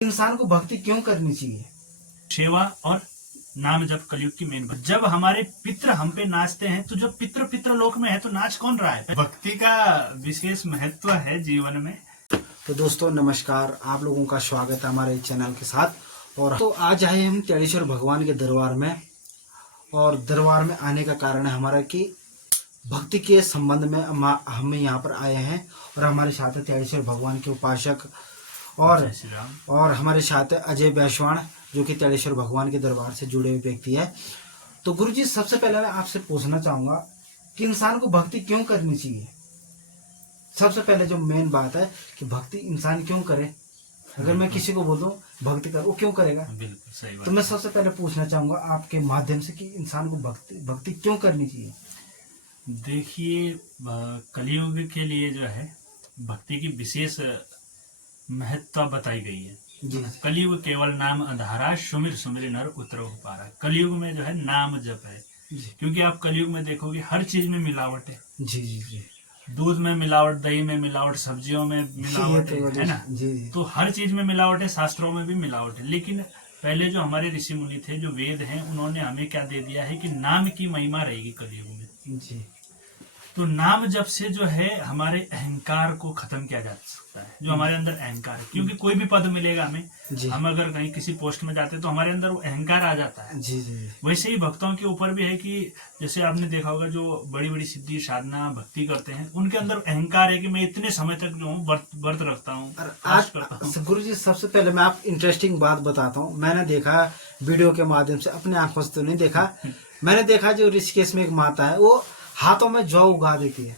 इंसान को भक्ति क्यों करनी चाहिए? सेवा और नाम जप कलयुग की मेन बात। जब हमारे पितृ हम पे नाचते हैं तो जब पितृ लोक में है तो नाच कौन रहा है? भक्ति का विशेष महत्व है जीवन में। तो दोस्तों नमस्कार, आप लोगों का स्वागत है हमारे चैनल के साथ। और तो आज आए हम तेड़ेश्वर भगवान के दरबार में, और दरबार में आने का कारण है हमारा कि भक्ति के संबंध में हम यहाँ पर आए हैं। और हमारे साथ है तेड़ेश्वर भगवान के उपासक और हमारे साथ है अजय बैसवाण, जो कि तेड़ेश्वर भगवान के दरबार से जुड़े हुए व्यक्ति है। तो गुरुजी, सबसे पहले मैं आपसे पूछना चाहूंगा कि इंसान को भक्ति क्यों करनी चाहिए? सबसे पहले जो मेन बात है कि भक्ति इंसान क्यों करे। अगर मैं किसी को बोल दूं भक्ति कर, वो क्यों करेगा? बिल्कुल सही बात। तो मैं सबसे पहले पूछना चाहूंगा आपके माध्यम से कि इंसान को भक्ति क्यों करनी चाहिए? देखिए, कलयुग के लिए जो है भक्ति की विशेष महत्ता बताई गई है। जी। कलयुग केवल नाम आधारा, सुमिर सुमिर नर उतरो पारा। कलयुग में जो है नाम जप है। क्योंकि आप कलयुग में देखोगे हर चीज में मिलावट है। जी जी जी। दूध में मिलावट, दही में मिलावट, सब्जियों में मिलावट है ना। जी। तो हर चीज में मिलावट है, शास्त्रों में भी मिलावट है। लेकिन पहले जो हमारे ऋषि मुनि थे, जो वेद हैं, उन्होंने हमें क्या दे दिया है कि नाम की महिमा रहेगी कलयुग में। जी। तो नाम जप से जो है हमारे अहंकार को खत्म किया जा सकता है, जो हमारे अंदर अहंकार है। क्योंकि कोई भी पद मिलेगा हमें, हम अगर कहीं किसी पोस्ट में जाते हैं तो हमारे अंदर वो अहंकार आ जाता है। जी जी। वैसे ही भक्तों के ऊपर भी है कि जैसे आपने देखा होगा, जो बड़ी बड़ी सिद्धि साधना भक्ति करते हैं, उनके अंदर अहंकार है कि मैं इतने समय तक जो हूँ व्रत रखता हूँ। आज गुरु जी, सबसे पहले मैं आप इंटरेस्टिंग बात बताता हूँ। मैंने देखा वीडियो के माध्यम से, अपने आंखों से तो नहीं देखा, मैंने देखा जो ऋषिकेश में एक माता है, वो हाथों में जौ उगा देती है।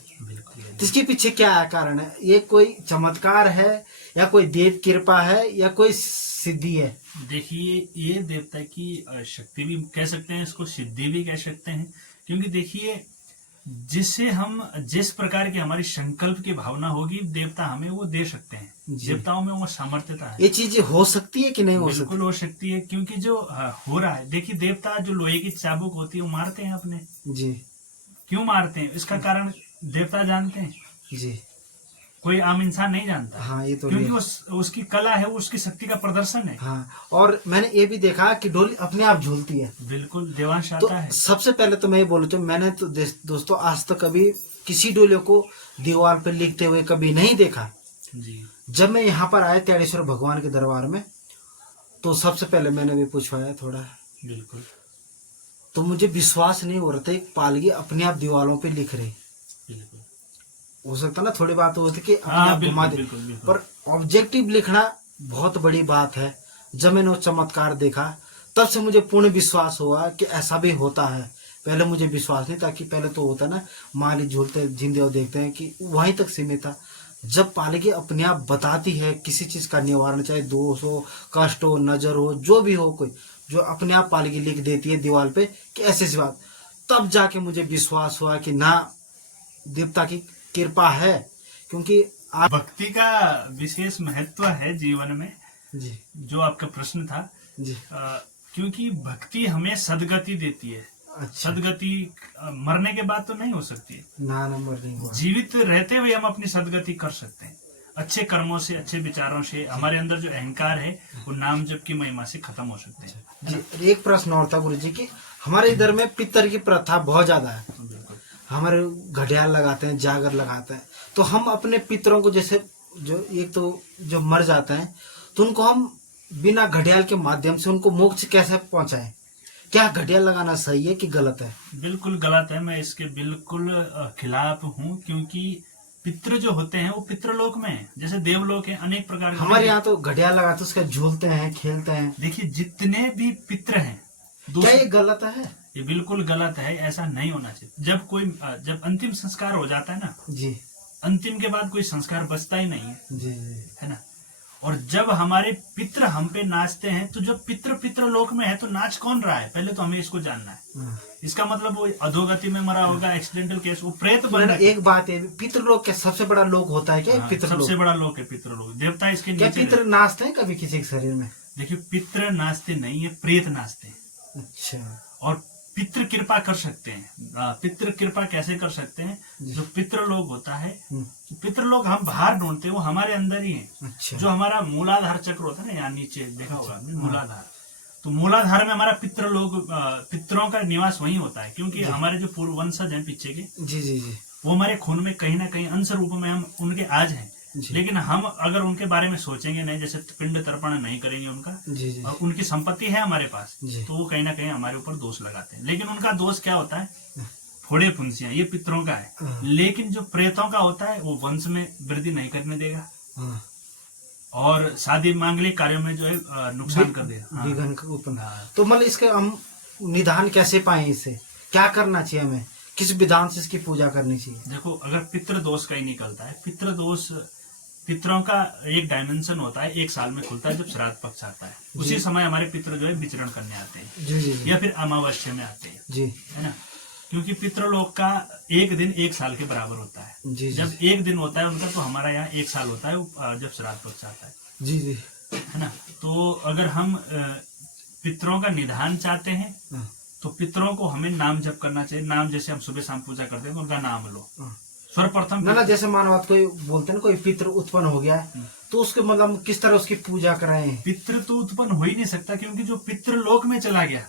तो इसके पीछे क्या है कारण है? ये कोई चमत्कार है या कोई देव कृपा है या कोई सिद्धि है? देखिए, ये देवता की शक्ति भी कह सकते हैं, इसको सिद्धि भी कह सकते हैं। क्योंकि देखिए, जिससे हम जिस प्रकार की हमारी संकल्प की भावना होगी, देवता हमें वो दे सकते हैं। देवताओं में वो सामर्थ्यता है। ये चीज हो सकती है कि नहीं हो सकती? बिल्कुल हो सकती है। क्योंकि जो हो रहा है, देखिए, देवता जो लोहे की चाबुक होती है वो मारते हैं अपने। जी। क्यों मारते हैं? इसका कारण देवता जानते हैं। जी। कोई आम इंसान नहीं जानता। हाँ, ये तो क्योंकि उसकी कला है, उसकी शक्ति का प्रदर्शन है। हाँ, और मैंने ये भी देखा कि डोली अपने आप झूलती है। बिल्कुल, देवांश तो आता है। सबसे पहले तो मैं ये बोलूँ तो मैंने तो दोस्तों आज तक कभी किसी डोले को दीवार पर लिखते हुए कभी नहीं देखा। जी। जब मैं यहाँ पर आया तेड़ेश्वर भगवान के दरबार में, तो सबसे पहले मैंने भी पूछवाया थोड़ा। बिल्कुल। तो मुझे विश्वास नहीं हो रहा था, एक पालगी अपने आप दीवारों पे लिख रही। बिल्कुल। हो सकता ना थोड़ी बात होती कि अपने आप घुमा दे, पर ऑब्जेक्टिव लिखना बहुत बड़ी बात है। जब मैंने वो चमत्कार देखा, तब से मुझे पूर्ण विश्वास हुआ कि ऐसा भी होता है। पहले मुझे विश्वास नहीं था, कि पहले तो होता ना माली झूलते जिंदे और देखते हैं कि वहीं तक सीमित था। जब पालगी अपने आप बताती है किसी चीज का निवारण, चाहे दोष हो, कष्ट हो, नजर हो, जो भी हो, कोई जो अपने आप पालगी लिख देती है दीवार पे कि ऐसी बात, तब जाके मुझे विश्वास हुआ कि ना, देवता की कृपा है। क्योंकि आप भक्ति का विशेष महत्व है जीवन में। जी। जो आपका प्रश्न था। जी। क्योंकि भक्ति हमें सदगति देती है। अच्छा। सदगति मरने के बाद तो नहीं हो सकती। ना नंबर नहीं। जीवित रहते हुए हम अपनी सदगति कर सकते हैं। अच्छे कर्मों से, अच्छे विचारों से हमारे अंदर जो अहंकार है वो नाम जप की महिमा से खत्म हो सकते हैं। जी। एक प्रश्न और था गुरु जी की, हमारे इधर में पितर की प्रथा बहुत ज्यादा है। हमारे घड़ियाल लगाते हैं, जागर लगाते हैं। तो हम अपने पितरों को, जैसे जो एक तो जो मर जाते हैं, तो उनको हम बिना घड़ियाल के माध्यम से उनको मोक्ष कैसे पहुंचाएं? क्या घड़ियाल लगाना सही है कि गलत है? बिल्कुल गलत है। मैं इसके बिल्कुल खिलाफ हूँ। क्योंकि पितृ जो होते हैं वो पितृलोक में है, जैसे देवलोक है, अनेक प्रकार के। हमारे यहाँ तो घड़ियाल लगाते उसका झूलते हैं, खेलते हैं। देखिए, जितने भी पितृ हैं, क्या ये गलत है? ये बिल्कुल गलत है। ऐसा नहीं होना चाहिए। जब अंतिम संस्कार हो जाता है ना जी, अंतिम के बाद कोई संस्कार बचता ही नहीं है। जी। है ना। और जब हमारे पितृ हम पे नाचते हैं, तो जब पितृ लोक में है तो नाच कौन रहा है? पहले तो हमें इसको जानना है। इसका मतलब वो अधोगति में मरा होगा, एक्सीडेंटल केस, वो प्रेत बन रहा है। एक बात है, पितृलोक क्या सबसे बड़ा लोक होता है क्या? पितृलोक सबसे बड़ा लोक है पितृलोक। देवता इसके नीचे। क्या पितृ नाचते हैं कभी किसी के शरीर में? देखिए, पितृ नाचते नहीं है, प्रेत नाचते हैं। अच्छा। और पितृ कृपा कर सकते हैं। पितृ कृपा कैसे कर सकते हैं? जो पितृ लोग होता है, पितृ लोग हम बाहर ढूंढते हैं, वो हमारे अंदर ही है। अच्छा। जो हमारा मूलाधार चक्र होता है ना, यहाँ नीचे देखा होगा आपने, मूलाधार, तो मूलाधार में हमारा पितृ लोग, पितरों का निवास वहीं होता है, क्योंकि हमारे जो पूर्व वंशज हैं पीछे के, जी जी जी, वो हमारे खून में कहीं ना कहीं अंश रूप में हम उनके आज हैं। लेकिन हम अगर उनके बारे में सोचेंगे नहीं, जैसे पिंड तर्पण नहीं करेंगे उनका, जी जी, और उनकी संपत्ति है हमारे पास, जी। तो वो कहीं ना कहीं हमारे ऊपर दोष लगाते हैं। लेकिन उनका दोष क्या होता है? फोड़े फुंसियां, ये पितरों का है। लेकिन जो प्रेतों का होता है, वो वंश में वृद्धि नहीं करने देगा, और शादी मांगलिक कार्यों में जो है नुकसान कर देगा, विघ्न का उत्पन्न। तो मतलब इसके हम निदान कैसे पाए? इससे क्या करना चाहिए हमें? किस विधान से इसकी पूजा करनी चाहिए? देखो, अगर पितृ दोष का ही निकलता है, पितृ दोष, पितरों का एक डायमेंशन होता है, एक साल में खुलता है जब श्राद्ध पक्ष आता है, उसी समय हमारे पितृ जो है विचरण करने आते हैं। जी जी जी, या फिर अमावस्या में आते हैं, जी, है ना, क्योंकि पितृलोक का एक दिन एक साल के बराबर होता है। जी, जब एक दिन होता है उनका, तो हमारा यहाँ एक साल होता है जब श्राद्ध पक्ष आता है, जी जी, है ना। तो अगर हम पितरों का निधान चाहते हैं, तो पितरों को हमें नाम जप करना चाहिए। नाम जैसे हम सुबह शाम पूजा करते हैं, तो उनका नाम लो सर्वप्रथम। ना जैसे मानवत कोई बोलते हैं ना, कोई पितृ उत्पन्न हो गया है, तो उसके मतलब किस तरह उसकी पूजा कराएं? पितृ तो उत्पन्न हो ही नहीं सकता, क्योंकि जो पितृलोक में चला गया,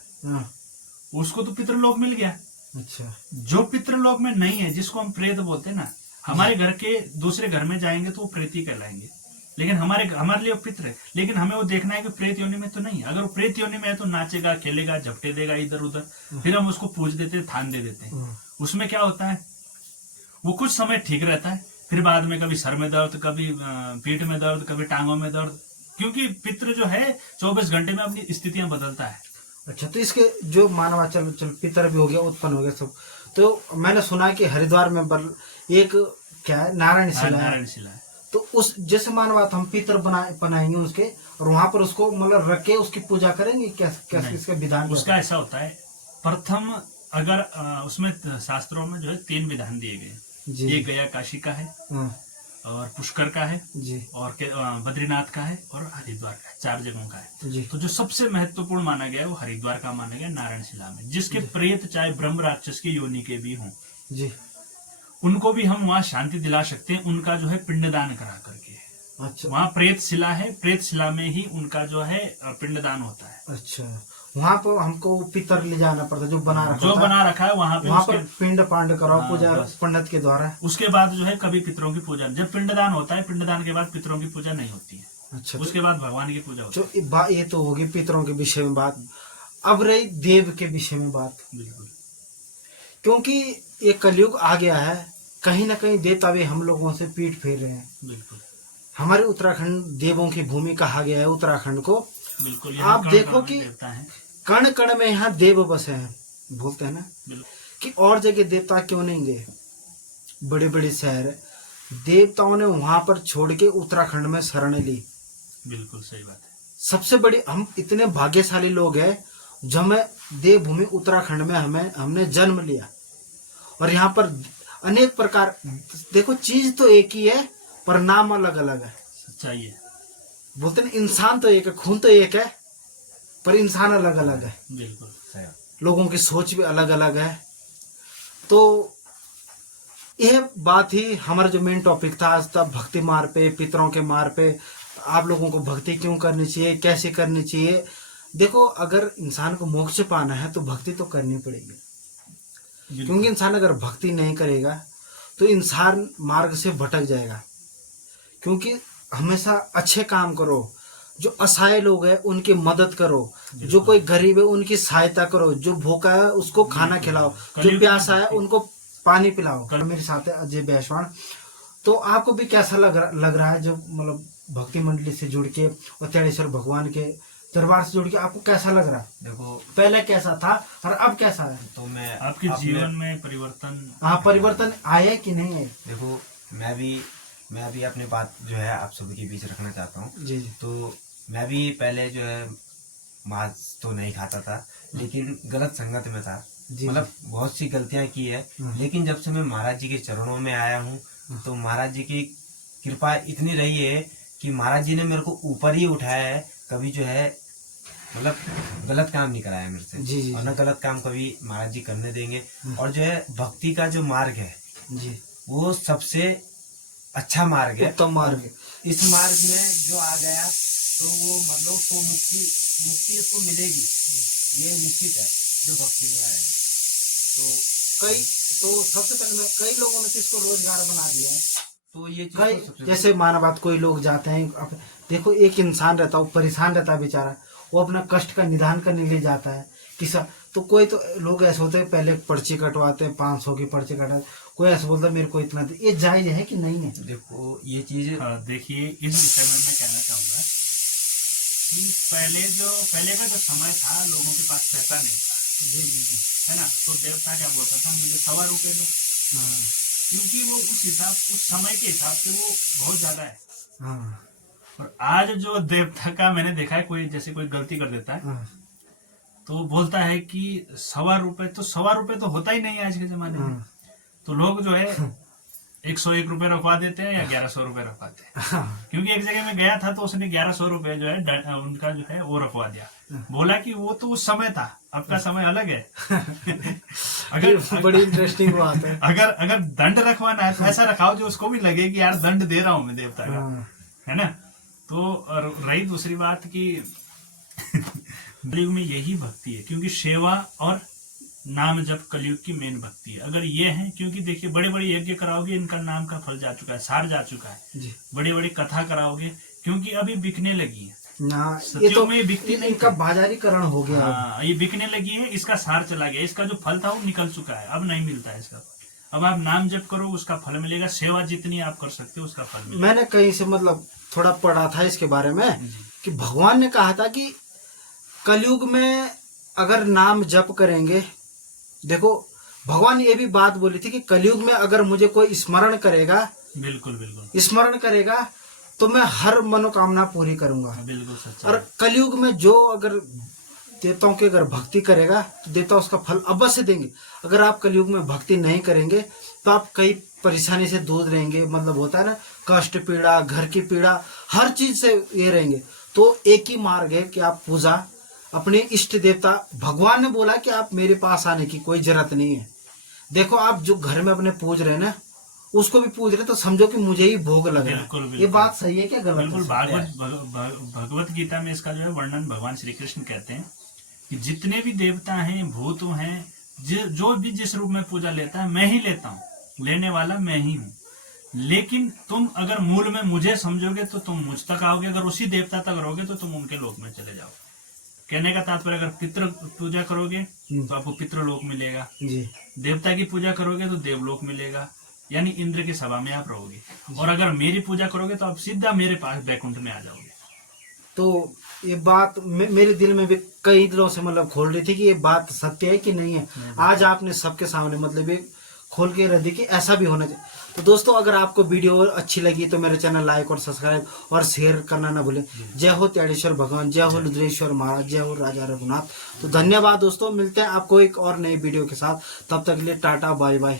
उसको तो पितृलोक मिल गया। अच्छा। जो पितृलोक में नहीं है, जिसको हम प्रेत बोलते हैं ना, हमारे घर के दूसरे घर में जाएंगे तो वो प्रेत ही कहलाएंगे, लेकिन हमारे लिए वो पितृ है। लेकिन हमें वो देखना है कि प्रेत योनि में तो नहीं। अगर वो प्रेत योनि में है तो नाचेगा, खेलेगा, झपटे देगा इधर उधर, फिर हम उसको पूज देते हैं, थान दे देते हैं। उसमें क्या होता है, वो कुछ समय ठीक रहता है, फिर बाद में कभी सर में दर्द, कभी पीठ में दर्द, कभी टांगों में दर्द, क्योंकि पितृ जो है 24 घंटे में अपनी स्थितियां बदलता है। अच्छा, तो इसके जो मानवाचल चल पितर भी हो गया, उत्पन्न हो गया सब, तो मैंने सुना कि हरिद्वार में एक क्या है, नारायण शिला है। नारायण शिला है। तो उस जैसे मानवात हम पितर बनाएंगे उसके, और वहां पर उसको मतलब रख के उसकी पूजा करेंगे, कैसे इसका विधान? उसका ऐसा होता है, प्रथम अगर उसमें शास्त्रों में जो है 3 विधान दिए गए। एक गया काशी का है, और पुष्कर का है जी, और बद्रीनाथ का है, और हरिद्वार का है। 4 जगहों का है जी। तो जो सबसे महत्वपूर्ण माना गया है वो हरिद्वार का माना गया, नारायण शिला में, जिसके प्रेत चाहे ब्रह्म राक्षस की योनि के भी हों जी, उनको भी हम वहाँ शांति दिला सकते हैं, उनका जो है पिंडदान करा करके। अच्छा, वहाँ प्रेत शिला है, प्रेत शिला में ही उनका जो है पिंडदान होता है। अच्छा, वहाँ पर हमको पितर ले जाना पड़ता है, जो बना रखा है वहाँ पर पिंड पांड कराओ पूजा पंडित के द्वारा। उसके बाद जो है कभी पितरों की पूजा, जब पिंडदान होता है, पिंडदान के बाद पितरों की पूजा नहीं होती है। अच्छा, उसके बाद भगवान की पूजा होती है। तो ये तो होगी पितरों के विषय में बात। अब रही देव के विषय में बात। बिल्कुल, क्योंकि ये कलयुग आ गया है, कहीं ना कहीं देवता भी हम लोगों से पीठ फेर रहे हैं। बिल्कुल, हमारे उत्तराखंड देवों की भूमि कहा गया है उत्तराखंड को। बिल्कुल, आप देखो कि कण कण में यहाँ देव बसे हैं, बोलते हैं ना कि और जगह देवता क्यों नहीं गए। बड़े बड़े शहर देवताओं ने वहां पर छोड़ के उत्तराखंड में शरण ली। बिल्कुल सही बात है। सबसे बड़ी, हम इतने भाग्यशाली लोग हैं जो हमें देवभूमि उत्तराखंड में हमने जन्म लिया, और यहाँ पर अनेक प्रकार, देखो चीज तो एक ही है पर नाम अलग अलग है। सच्चाई है। बोलते हैं इंसान तो एक है, खून तो एक है, पर इंसान अलग अलग है। बिल्कुल, लोगों की सोच भी अलग अलग है। तो यह बात ही हमारा जो मेन टॉपिक था आज तक, भक्ति मार्ग पे, पितरों के मार्ग पे आप लोगों को भक्ति क्यों करनी चाहिए, कैसे करनी चाहिए। देखो, अगर इंसान को मोक्ष पाना है तो भक्ति तो करनी पड़ेगी, क्योंकि इंसान अगर भक्ति नहीं करेगा तो इंसान मार्ग से भटक जाएगा। क्योंकि हमेशा अच्छे काम करो, जो असहाय लोग हैं उनकी मदद करो, जो कोई गरीब है उनकी सहायता करो, जो भूखा है उसको खाना खिलाओ, जो प्यासा है उनको पानी पिलाओ। मेरे साथ है अजय बैसवाण। तो आपको भी कैसा लग रहा है, जो मतलब भक्ति मंडली से जुड़ के और त्याड़ेश्वर भगवान के दरबार से जुड़ के आपको कैसा लग रहा है? देखो, पहले कैसा था और अब कैसा है? तो मैं आपके जीवन में परिवर्तन, परिवर्तन आया कि नहीं है? देखो, मैं भी अपनी बात जो है आप सभी के बीच रखना चाहता हूँ। जी। तो मैं भी पहले जो है मांस तो नहीं खाता था, लेकिन गलत संगत में था, मतलब बहुत सी गलतियां की है। लेकिन जब से मैं महाराज जी के चरणों में आया हूँ, तो महाराज जी की कृपा इतनी रही है कि महाराज जी ने मेरे को ऊपर ही उठाया है। कभी जो है मतलब गलत काम नहीं कराया मेरे से। जी, जी, और ना गलत काम कभी महाराज जी करने देंगे। और जो है भक्ति का जो मार्ग है जी, वो सबसे अच्छा मार्ग है, उत्तम मार्ग है। इस मार्ग में जो आ गया तो वो मतलब तो मुक्ति उसको मिलेगी, ये निश्चित है जो भक्ति में आएगा। तो सबसे पहले कई लोगों ने तो इसको रोजगार बना दिया है। तो ये चीज कई तो सबसे जैसे माना बात, कोई लोग जाते हैं देखो, एक इंसान रहता है, वो परेशान रहता है बेचारा, वो अपना कष्ट का निदान करने के लिए जाता है किसा। तो कोई तो लोग ऐसे होते हैं, पहले पर्ची कटवाते हैं, 500 की पर्ची कटवाते, कोई ऐसा बोलता है मेरे को इतना दे। ये जायज है कि नहीं है? देखो ये चीज देखिए, इस विषय में मैं कहना चाहूंगा कि पहले का जो समय था, लोगों के पास पैसा नहीं था, है ना, तो देवता क्या बोलता था, मुझे 100 रुपये दो, क्योंकि वो उस समय के हिसाब से वो बहुत ज्यादा है। हाँ, और आज जो देवता का मैंने देखा है, कोई जैसे कोई गलती कर देता है तो बोलता है कि 100 रुपये, तो 100 रुपये तो होता ही नहीं है आज के जमाने में। तो लोग जो है 101 रुपये रखवा देते हैं या 1100 रुपये रखवाते हैं। क्योंकि एक जगह में गया था तो उसने 1100 रुपये जो है उनका जो है वो रखवा दिया। बोला कि वो तो उस समय था, अब का समय अलग है। अगर बड़ी इंटरेस्टिंग बात है। अगर दंड रखवाना है तो ऐसा रखाओ जो उसको भी लगे कि यार दंड दे रहा हूं मैं देवता का, है ना। तो रही दूसरी बात की कलयुग में यही भक्ति है, क्योंकि सेवा और नाम जप कलयुग की मेन भक्ति है। अगर ये है, क्योंकि देखिए बड़े बड़े यज्ञ कराओगे, इनका नाम का फल जा चुका है, सार जा चुका है। बड़ी बड़ी कथा कराओगे, क्योंकि अभी बिकने लगी है ना, ये तो में बिकती नहीं, इनका बाजारीकरण हो गया। हाँ, ये बिकने लगी है, इसका सार चला गया, इसका जो फल था वो निकल चुका है, अब नहीं मिलता है इसका। अब आप नाम जप करो, उसका फल मिलेगा, सेवा जितनी आप कर सकते हो उसका फल मिलेगा। मैंने कहीं से मतलब थोड़ा पढ़ा था इसके बारे में कि भगवान ने कहा था कि कलयुग में अगर नाम जप करेंगे, देखो भगवान ने ये भी बात बोली थी कि कलयुग में अगर मुझे कोई स्मरण करेगा, बिल्कुल स्मरण करेगा, तो मैं हर मनोकामना पूरी करूंगा। बिल्कुल सच्चा। और कलयुग में जो अगर देवताओं की अगर भक्ति करेगा तो देवता उसका फल अवश्य देंगे। अगर आप कलयुग में भक्ति नहीं करेंगे तो आप कई परेशानी से दूर रहेंगे, मतलब होता है ना, कष्ट पीड़ा, घर की पीड़ा, हर चीज से ये रहेंगे। तो एक ही मार्ग है कि आप पूजा अपने इष्ट देवता, भगवान ने बोला कि आप मेरे पास आने की कोई जरूरत नहीं है। देखो आप जो घर में अपने पूज रहे हैं ना, उसको भी पूज रहे तो समझो कि मुझे ही भोग लग रहा है। ये बात सही है क्या गलत? बिल्कुल। भगवत गीता में इसका जो है वर्णन भगवान श्री कृष्ण कहते हैं कि जितने भी देवता हैं, भूत हैं, जो भी जिस रूप में पूजा लेता है, मैं ही लेता हूँ, लेने वाला मैं ही हूँ। लेकिन तुम अगर मूल में मुझे समझोगे तो तुम मुझ तक आओगे, अगर उसी देवता तक रहोगे तो तुम उनके लोक में चले जाओगे। कहने का तात्पर्य, अगर पितृ पूजा करोगे तो आपको पितृलोक मिलेगा, देवता की पूजा करोगे तो देवलोक मिलेगा, यानी इंद्र की सभा में आप रहोगे। और अगर मेरी पूजा करोगे तो आप सीधा मेरे पास बैकुंठ में आ जाओगे। तो ये बात मेरे दिल में भी कई दिनों से मतलब खोल रही थी कि ये बात सत्य है कि नहीं है। आज आपने सबके सामने मतलब ये खोल के रख दी कि ऐसा भी होना चाहिए। तो दोस्तों, अगर आपको वीडियो अच्छी लगी तो मेरे चैनल लाइक और सब्सक्राइब और शेयर करना ना भूलें। जय हो त्यागेश्वर भगवान, जय हो रुद्रेश्वर महाराज, जय हो राजा रघुनाथ। तो धन्यवाद दोस्तों, मिलते हैं आपको एक और नई वीडियो के साथ। तब तक के लिए टाटा बाय बाय।